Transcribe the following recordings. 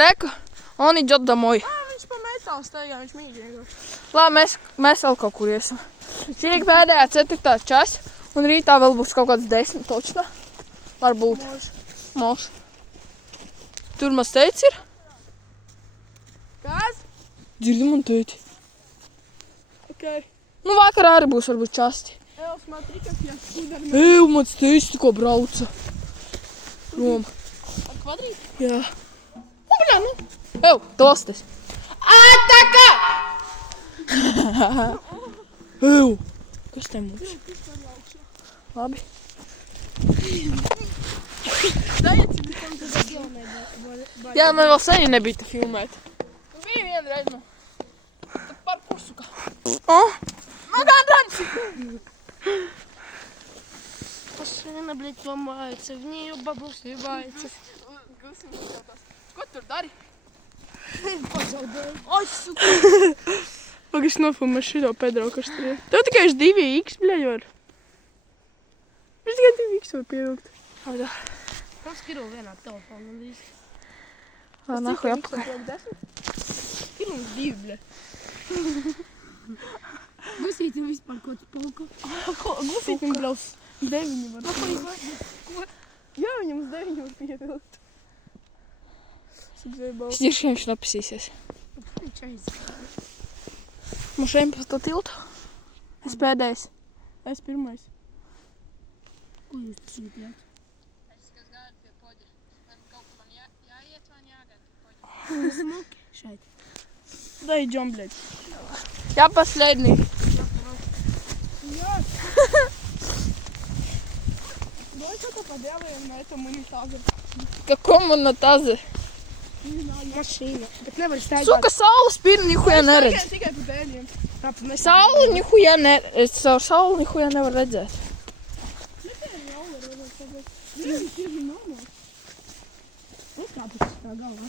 Reku, on ir džot domoj. Viņš pa metālu staigā, viņš mīļ vienkārši. Labi, mēs vēl kaut kur iesim. Šī ir pēdējā 4. čas, un rītā vēl būs kaut kāds 10 točka. Varbūt. Moš. Tur maz teici ir? Kas? Dzirdi man teici. Okay. Nu, vakarā arī būs varbūt časti. Ev, смотри, как я скудер. Eju, mans teici tikko brauca. Rom. Ar kvadrīti? Jā. Bļā, nu. Eju, tostes. Ataka! Eju. Kas te mums? Labi. Jā, man vēl sen nebija te filmēt. Bija vienreiz, nu. Tad par kursuka. Magandran! Машина, блядь, ломается, в нее бабло сливается. Ko tur dari? Ой, сука. Pagaidzi nofilmē šito Pedro, kas tur ir. Tev tikai ir 2x, bļaļ, var. Viņš tikai 2x var pievilkt. Там скинул vienā telefonā līdz. Nahuj apakaļ. Skinul 2, bļa. Gusītim vispār kaut polku. Gusītim blaus 9 var. Ko? Jā, viņam uz 9 var pievilkt. Šķiršiem viņš napisīsies. Mums šeit pa to tiltu. Es pēdējais. Es pirmais. Ko jūs šķietāt? Es gāju pie poģa. Man kaut ko man jāiet vai jāgāja pie poģa. Smoki šeit. Дай идем, блядь. Я последний. Давай что-то поделаем на этом унитазе. Каком унитазе? Не знаю, машине. Так nevar staigāt. Сука, saule spīd, nihuja neredz. Tikai pa bērniem. Saule nihuja es caur sauli nihuja nevar redzēt. Uzkāpus tā galvā.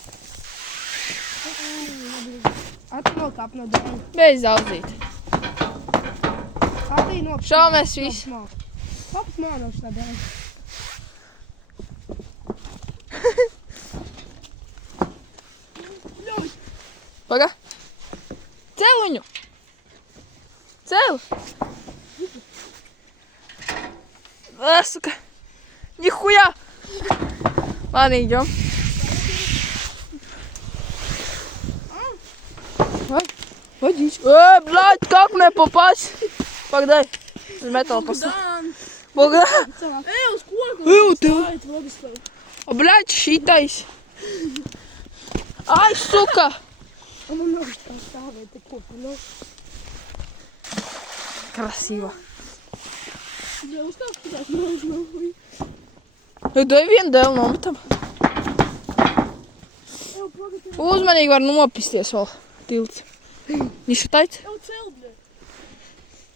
Nokāp no dēļ. Beidz zaudzīt. Atī nokāp. Šaumies visi. Papas mānoši tā dēļ. Paga. Cel viņu. Cel. Suka. Nihuja. Ладно, идем. Водичка. Блядь, как мне попасть? Погдай. С металла поставь. Богдан. Uz koku. Ты. Блядь, считайся. Ай, сука. Man nav tā stāvēt te koku, nu. Красиво. Ja uzkāp skatās nož nav. Nu, doj vienu dēlu nometam. Uzmanīgi var nopisties vēl tilts. Viņš ir taic? Jau cel, bļa.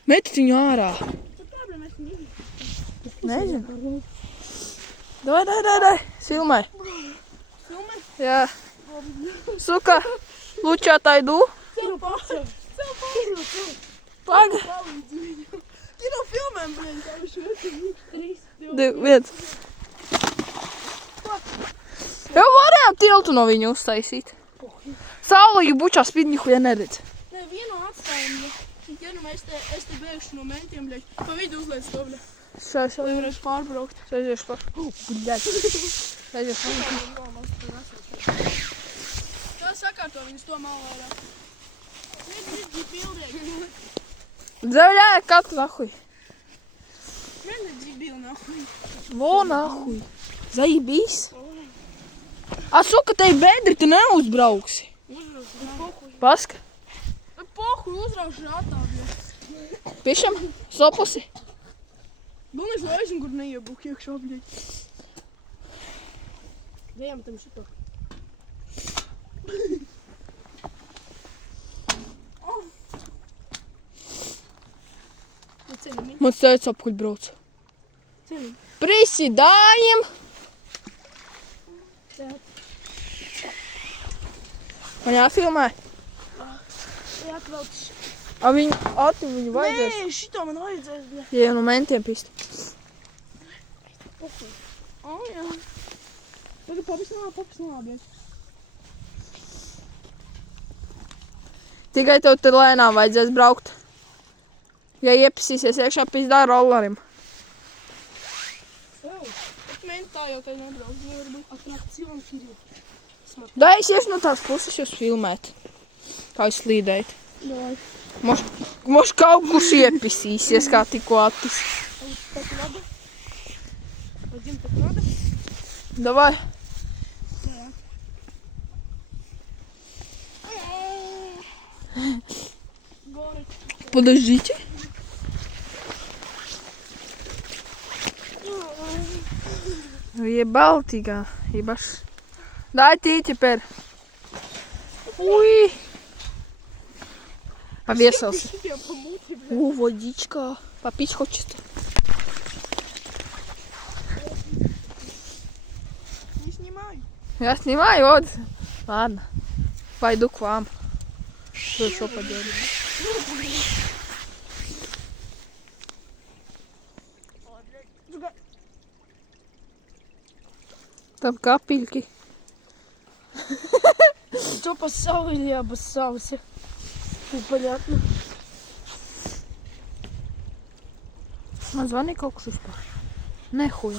Metit viņu ārā. Tad problēma es nezinu. Nezinu. Dai. Filmai. Filmē? Jā. Suka, Lučā taidu. Cel pašam. Paga. Kino filmēm, bļa. Tā viņš ir 3, 2, 1. Jau varējām tiltu no viņu uztaisīt. Saule, ja bučā spīd, nihuja neredz. Ne, vienu atstājam, bļa. Ja nu es te bēgšu no mentiem, bļa. Pa vidu uzliec to, bļa. Šais jau Lai varēšu pārbraukt. aiziešu par. Bļaļ. Aiziešu par. Tā sakārto viņus to malvārā. Nedzi bildēk. Dzevļā, как нахуй? Nedzi bild, nahuj. Во нахуй. Заебись. А сука, tai bedri tu neuzbrauksi. Uzrauši, pohuj. Paska. Pohuj, uzrauši rātā, bļa. Piešam sopusi. Galvenais, lai aizmuguri neiebūk iekšā, bļa. Dejam tam šito. Ceļam. Mans teica apkuļbrauc. Ceļam. Prisidājam. Man jāfilmē. Atvelc. A viņu vajadzēs? Nē, šito man vajadzēs, bļa. Ja no mentiem pist. Pohuj. O, jā. Tagad papas nav, bļa. Tikai tev tur lēnām vajadzēs braukt. Ja iepisīsies iekšā pizdā rollerim. Bet mentā jau te nebrauc. Nevar būt atrakcion, Kiril. Da es iešu no tās puses jūs filmēt. Kā jūs slīdējat. Давай. Moš kaut kurš iepisīsies, kā tikko attis. Так надо? Один так надо? Давай. Горы. Подождите. Ебал тига. Ебаш. Дай ты теперь. Уй. Повесился. Я помутый, бля. Водичка. Попить хочется. Не снимай. Я снимаю, вот. Ладно. Пойду к вам. Что поделать? Там капельки. Что, поссал или обоссался? Непонятно. Название как шуспа. Нахуй.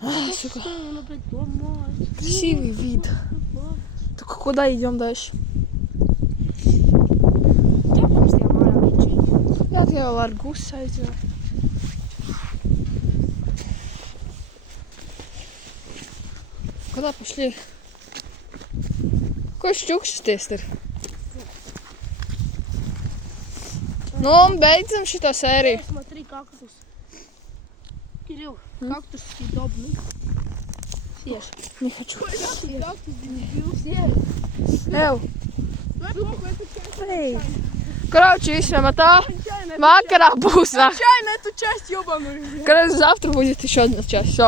Сука. Он опять ломает. Красивый вид. Только куда идем дальше? Я прям снимаю ничего. Я тебя ларгус сойдет. Куда пошли? Какой šķukšķis ir? Nu, un beidzam šito sēriju. Смотри, кактус. Кирилл, кактус съедобный. Съешь. Не хочу. Кактус дебил. Съешь. Ew. Vai pokoj, tu часть. Ej. Короче, visam tā. Vakarā būs vēl. Чай на эту часть ёбаную. Короче, завтра будет еще одна часть. Все.